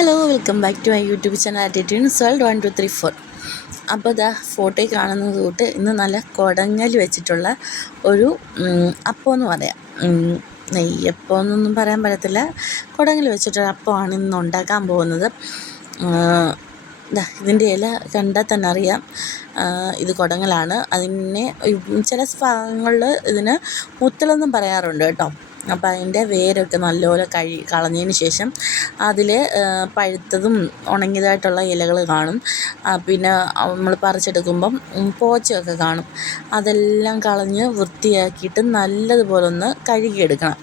Hello, welcome back to my YouTube channel attitudes world 1 2 3 4. അപ്പോൾ ഇതാ ഫോട്ടോയിൽ കാണുന്നത് തൊട്ട് ഇന്ന് നല്ല കുടങ്ങൽ വെച്ചിട്ടുള്ള ഒരു അപ്പം എന്ന് പറയാം. നെയ്യപ്പം എന്നൊന്നും പറയാൻ പറ്റത്തില്ല, കുടങ്ങൽ വെച്ചിട്ടുള്ള അപ്പമാണ് ഇന്ന് ഉണ്ടാക്കാൻ പോകുന്നത്. ഇതിൻ്റെ ഇല കണ്ടാൽ തന്നെ അറിയാം ഇത് കുടങ്ങലാണ്. അതിനെ ചില ഭാഗങ്ങളിൽ ഇതിന് മുത്തലെന്നും പറയാറുണ്ട് കേട്ടോ. അപ്പോൾ അതിൻ്റെ വേരൊക്കെ നല്ലപോലെ കളഞ്ഞതിന് ശേഷം അതിൽ പഴുത്തതും ഉണങ്ങിയതായിട്ടുള്ള ഇലകൾ കാണും. പിന്നെ നമ്മൾ പറിച്ചെടുക്കുമ്പം പോച്ചയൊക്കെ കാണും. അതെല്ലാം കളഞ്ഞ് വൃത്തിയാക്കിയിട്ട് നല്ലതുപോലെ ഒന്ന് കഴുകിയെടുക്കണം.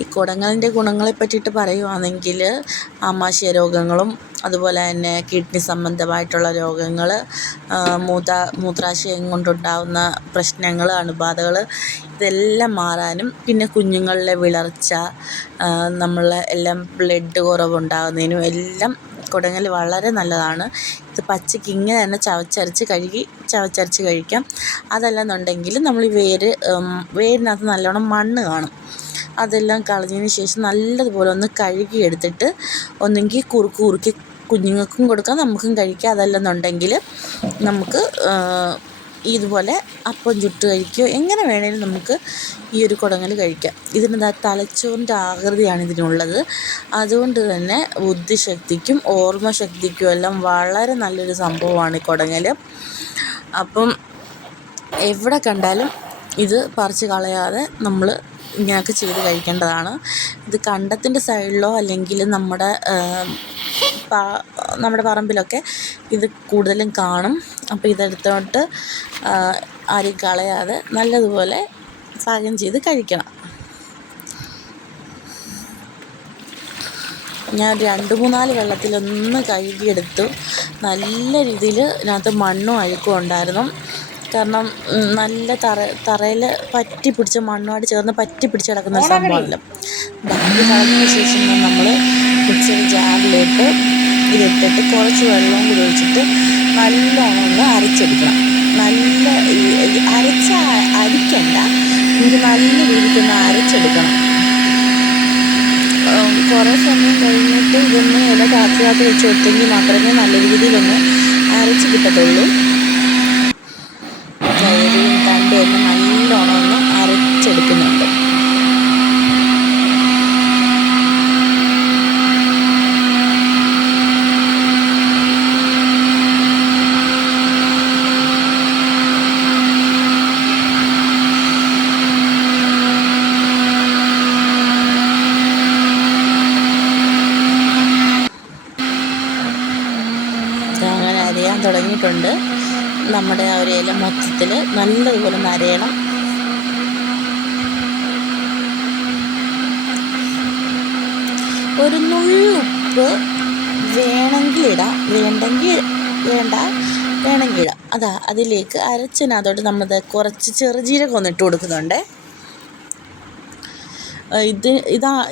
ഈ കുടങ്ങലിൻ്റെ ഗുണങ്ങളെ പറ്റിയിട്ട് പറയുകയാണെങ്കിൽ ആമാശയ രോഗങ്ങളും അതുപോലെ തന്നെ കിഡ്നി സംബന്ധമായിട്ടുള്ള രോഗങ്ങൾ, മൂത്രാശയം കൊണ്ടുണ്ടാകുന്ന പ്രശ്നങ്ങൾ, അണുബാധകൾ ഇതെല്ലാം മാറാനും, പിന്നെ കുഞ്ഞുങ്ങളിലെ വിളർച്ച, നമ്മളെ എല്ലാം ബ്ലഡ് കുറവുണ്ടാകുന്നതിനും എല്ലാം കുടങ്ങൽ വളരെ നല്ലതാണ്. ഇത് പച്ചയ്ക്ക് ഇങ്ങനെ തന്നെ ചവച്ചരച്ച് കഴിക്കാം. അതല്ലെന്നുണ്ടെങ്കിൽ നമ്മൾ ഈ വേരിനകത്ത് നല്ലോണം മണ്ണ് കാണും. അതെല്ലാം കളഞ്ഞതിന് ശേഷം നല്ലതുപോലെ ഒന്ന് കഴുകിയെടുത്തിട്ട് ഒന്നെങ്കിൽ കുറുക്കി കുഞ്ഞുങ്ങൾക്കും കൊടുക്കാം, നമുക്കും കഴിക്കാം. അതല്ലെന്നുണ്ടെങ്കിൽ നമുക്ക് ഇതുപോലെ അപ്പം ചുട്ട് കഴിക്കുകയോ എങ്ങനെ വേണേലും നമുക്ക് ഈ ഒരു കുടങ്ങൽ കഴിക്കാം. ഇതിന് തലച്ചോറിൻ്റെ ആകൃതിയാണ് ഇതിനുള്ളത്. അതുകൊണ്ട് തന്നെ ബുദ്ധിശക്തിക്കും ഓർമ്മശക്തിക്കും എല്ലാം വളരെ നല്ലൊരു സംഭവമാണ് ഈ കുടങ്ങൽ. അപ്പം എവിടെ കണ്ടാലും ഇത് പറിച്ച് കളയാതെ നമ്മൾ ഇങ്ങനെയൊക്കെ ചെയ്ത് കഴിക്കേണ്ടതാണ്. ഇത് കണ്ടത്തിൻ്റെ സൈഡിലോ അല്ലെങ്കിൽ നമ്മുടെ പറമ്പിലൊക്കെ ഇത് കൂടുതലും കാണും. അപ്പോൾ ഇതെടുത്തോട്ട് ആരും കളയാതെ നല്ലതുപോലെ പാകം ചെയ്ത് കഴിക്കണം. ഞാൻ 2-3 വെള്ളത്തിലൊന്ന് കഴുകിയെടുത്തു. നല്ല രീതിയിൽ ഇതിനകത്ത് മണ്ണും അഴുക്കും ഉണ്ടായിരുന്നു. കാരണം നല്ല തറയിൽ പറ്റി പിടിച്ച മണ്ണുമായിട്ട് ചേർന്ന് പറ്റി പിടിച്ച് കിടക്കുന്ന ഒരു സംഭവമല്ല. ഇത് കളഞ്ഞതിന് ശേഷം നമ്മൾ മിക്സിയുടെ ജാറിലിട്ട് ഇതിട്ടിട്ട് കുറച്ച് വെള്ളവും കൂടി ഒഴിച്ചിട്ട് നല്ലോണം ഒന്ന് അരച്ചെടുക്കണം. അരിക്കണ്ട, ഇത് നല്ല രീതിക്കൊന്ന് അരച്ചെടുക്കണം. കുറേ സമയം കഴിഞ്ഞിട്ട് ഇതൊന്ന് ഇല രാത്രി വെച്ച് കൊടുത്തെങ്കിൽ മാത്രമേ നല്ല രീതിയിലൊന്ന് അരച്ച് കിട്ടത്തുള്ളൂ. കയറിയും തണ്ടയൊന്ന് നല്ലോണം ഒന്ന് അരച്ചെടുക്കുന്നുണ്ട്. അങ്ങനെ അരയാൻ തുടങ്ങിയിട്ടുണ്ട്. നമ്മുടെ ആ ഒരു ഇല മൊത്തത്തിൽ നല്ലതുപോലെ നരയണം. ഒരു നുള്ളുപ്പ് വേണമെങ്കിൽ ഇടാം, വേണ്ടെങ്കിൽ വേണ്ട, വേണമെങ്കിൽ ഇടാം. അതിലേക്ക് അരച്ചതിനകത്തോട്ട് നമ്മൾ കുറച്ച് ചെറുജീരകം ഒന്ന് ഇട്ട് കൊടുക്കുന്നുണ്ട്.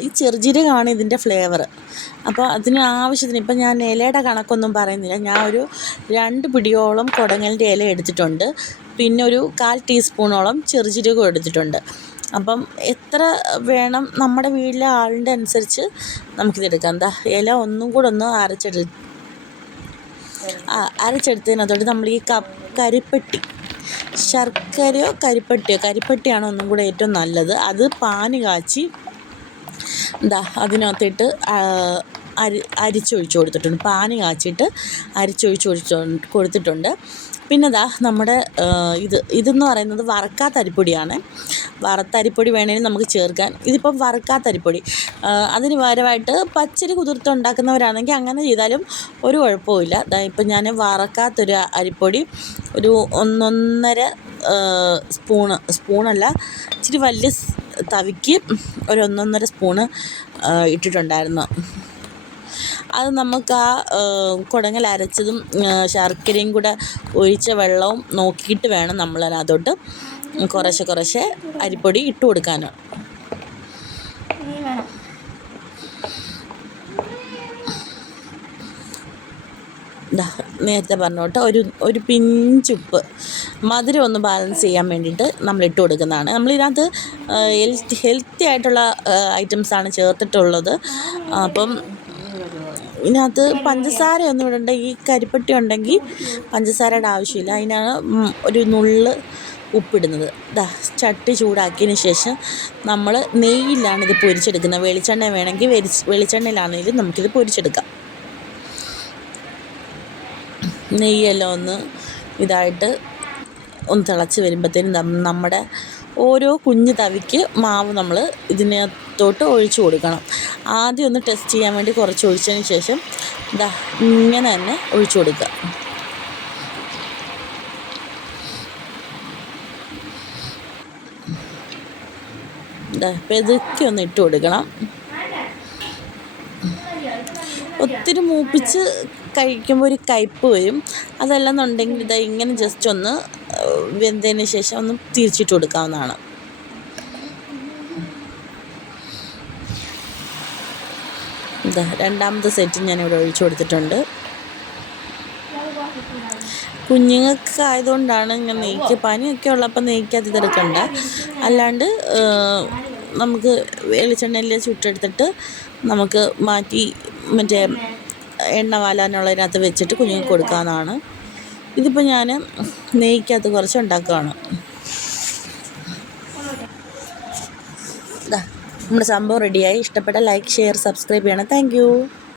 ഈ ചെറുജീരകമാണ് ഇതിൻ്റെ ഫ്ലേവർ. അപ്പോൾ അതിന് ആവശ്യത്തിന് ഇപ്പം ഞാൻ ഇലയുടെ കണക്കൊന്നും പറയുന്നില്ല. ഞാൻ ഒരു 2 പിടിയോളം കുടങ്ങലിൻ്റെ ഇല എടുത്തിട്ടുണ്ട്. പിന്നെ ഒരു 1/4 ടീസ്പൂണോളം ചെറുജീരകം എടുത്തിട്ടുണ്ട്. അപ്പം എത്ര വേണം നമ്മുടെ വീട്ടിലെ ആളിൻ്റെ അനുസരിച്ച് നമുക്കിതെടുക്കാം. ഇല ഒന്നും കൂടെ ഒന്ന് അരച്ചെടുത്തതിനകത്തോട്ട് നമ്മൾ ഈ കരിപ്പെട്ടി, ശർക്കരയോ കരിപ്പെട്ടിയാണ് ഒന്നും കൂടെ ഏറ്റവും നല്ലത്. അത് പാനി കാച്ചി അതിനകത്തിട്ട് അരിച്ചൊഴിച്ച് കൊടുത്തിട്ടുണ്ട്. പാനി കാച്ചിട്ട് അരിച്ചൊഴിച്ച് കൊടുത്തിട്ടുണ്ട്. പിന്നെ നമ്മുടെ ഇതെന്ന് പറയുന്നത് വറുക്കാത്ത അരിപ്പൊടിയാണ്. വറുത്ത അരിപ്പൊടി വേണമെങ്കിൽ നമുക്ക് ചേർക്കാൻ. ഇതിപ്പം വറുക്കാത്ത അരിപ്പൊടി. അതിന് പകരമായിട്ട് പച്ചരി കുതിർത്തുണ്ടാക്കുന്നവരാണെങ്കിൽ അങ്ങനെ ചെയ്താലും ഒരു കുഴപ്പമില്ല. ഇപ്പം ഞാൻ വറുക്കാത്തൊരു അരിപ്പൊടി ഒരു 1.5 സ്പൂണല്ല, ഇച്ചിരി വലിയ തവിക്ക് ഒരു 1.5 സ്പൂണ് ഇട്ടിട്ടുണ്ടായിരുന്നു. അത് നമുക്ക് ആ കുടങ്ങൽ അരച്ചതും ശർക്കരയും കൂടെ ഒഴിച്ച വെള്ളവും നോക്കിയിട്ട് വേണം നമ്മൾ അതിനകത്തോട്ട് കുറേശ്ശെ അരിപ്പൊടി ഇട്ട് കൊടുക്കാനാണ്. നേരത്തെ പറഞ്ഞോട്ട് ഒരു പിഞ്ചുപ്പ് മധുരം ഒന്ന് ബാലൻസ് ചെയ്യാൻ വേണ്ടിയിട്ട് നമ്മൾ ഇട്ട് കൊടുക്കുന്നതാണ്. നമ്മളിതിനകത്ത് ഹെൽത്തി ആയിട്ടുള്ള ഐറ്റംസാണ് ചേർത്തിട്ടുള്ളത്. അപ്പം ഇതിനകത്ത് പഞ്ചസാരയൊന്നും ഇടണ്ട. ഈ കരിപ്പട്ടി ഉണ്ടെങ്കിൽ പഞ്ചസാരയുടെ ആവശ്യമില്ല. അതിനാണ് ഒരു നുള്ള് ഉപ്പിടുന്നത്. ചട്ടി ചൂടാക്കിയതിന് ശേഷം നമ്മൾ നെയ്യിലാണ് ഇത് പൊരിച്ചെടുക്കുന്നത്. വെളിച്ചെണ്ണ വേണമെങ്കിൽ വെളിച്ചെണ്ണയിലാണെങ്കിലും നമുക്കിത് പൊരിച്ചെടുക്കാം. നെയ്യെല്ലാം ഒന്ന് ഇതായിട്ട് ഒന്ന് തിളച്ച് വരുമ്പോഴത്തേനും നമ്മുടെ ഓരോ കുഞ്ഞു തവിക്ക് മാവ് നമ്മൾ ഇതിനകത്തോട്ട് ഒഴിച്ചു കൊടുക്കണം. ആദ്യം ഒന്ന് ടെസ്റ്റ് ചെയ്യാൻ വേണ്ടി കുറച്ച് ഒഴിച്ചതിന് ശേഷം ഇങ്ങനെ തന്നെ ഒഴിച്ചു കൊടുക്കുക. പെതുക്കി ഒന്ന് ഇട്ട് കൊടുക്കണം. ഒത്തിരി മൂപ്പിച്ച് കഴിക്കുമ്പോൾ ഒരു കയ്പ്പ് വരും. അതല്ലെന്നുണ്ടെങ്കിൽ ഇങ്ങനെ ജസ്റ്റ് ഒന്ന് വെന്തതിന് ശേഷം ഒന്ന് തിരിച്ചിട്ട് കൊടുക്കാവുന്നതാണ്. രണ്ടാമത്തെ സെറ്റ് ഞാനിവിടെ ഒഴിച്ചു കൊടുത്തിട്ടുണ്ട്. കുഞ്ഞുങ്ങൾക്ക് ആയതുകൊണ്ടാണ് ഞാൻ നെയ്ക്ക്, പനിയൊക്കെ ഉള്ളപ്പോൾ നെയ്ക്കകത്ത് ഇതെടുക്കണ്ട. അല്ലാണ്ട് നമുക്ക് വെളിച്ചെണ്ണയിൽ ചുട്ടെടുത്തിട്ട് നമുക്ക് മാറ്റി മറ്റേ എണ്ണ വാലാനുള്ളതിനകത്ത് വെച്ചിട്ട് കുഞ്ഞുങ്ങൾക്ക് കൊടുക്കാവുന്നതാണ്. ഇതിപ്പോൾ ഞാൻ നെയ്ക്കകത്ത് കുറച്ച് ഉണ്ടാക്കുകയാണ്. നമ്മുടെ സംഭവം റെഡിയായി. ഇഷ്ടപ്പെട്ട ലൈക്ക്, ഷെയർ, സബ്സ്ക്രൈബ് ചെയ്യണം. Thank you.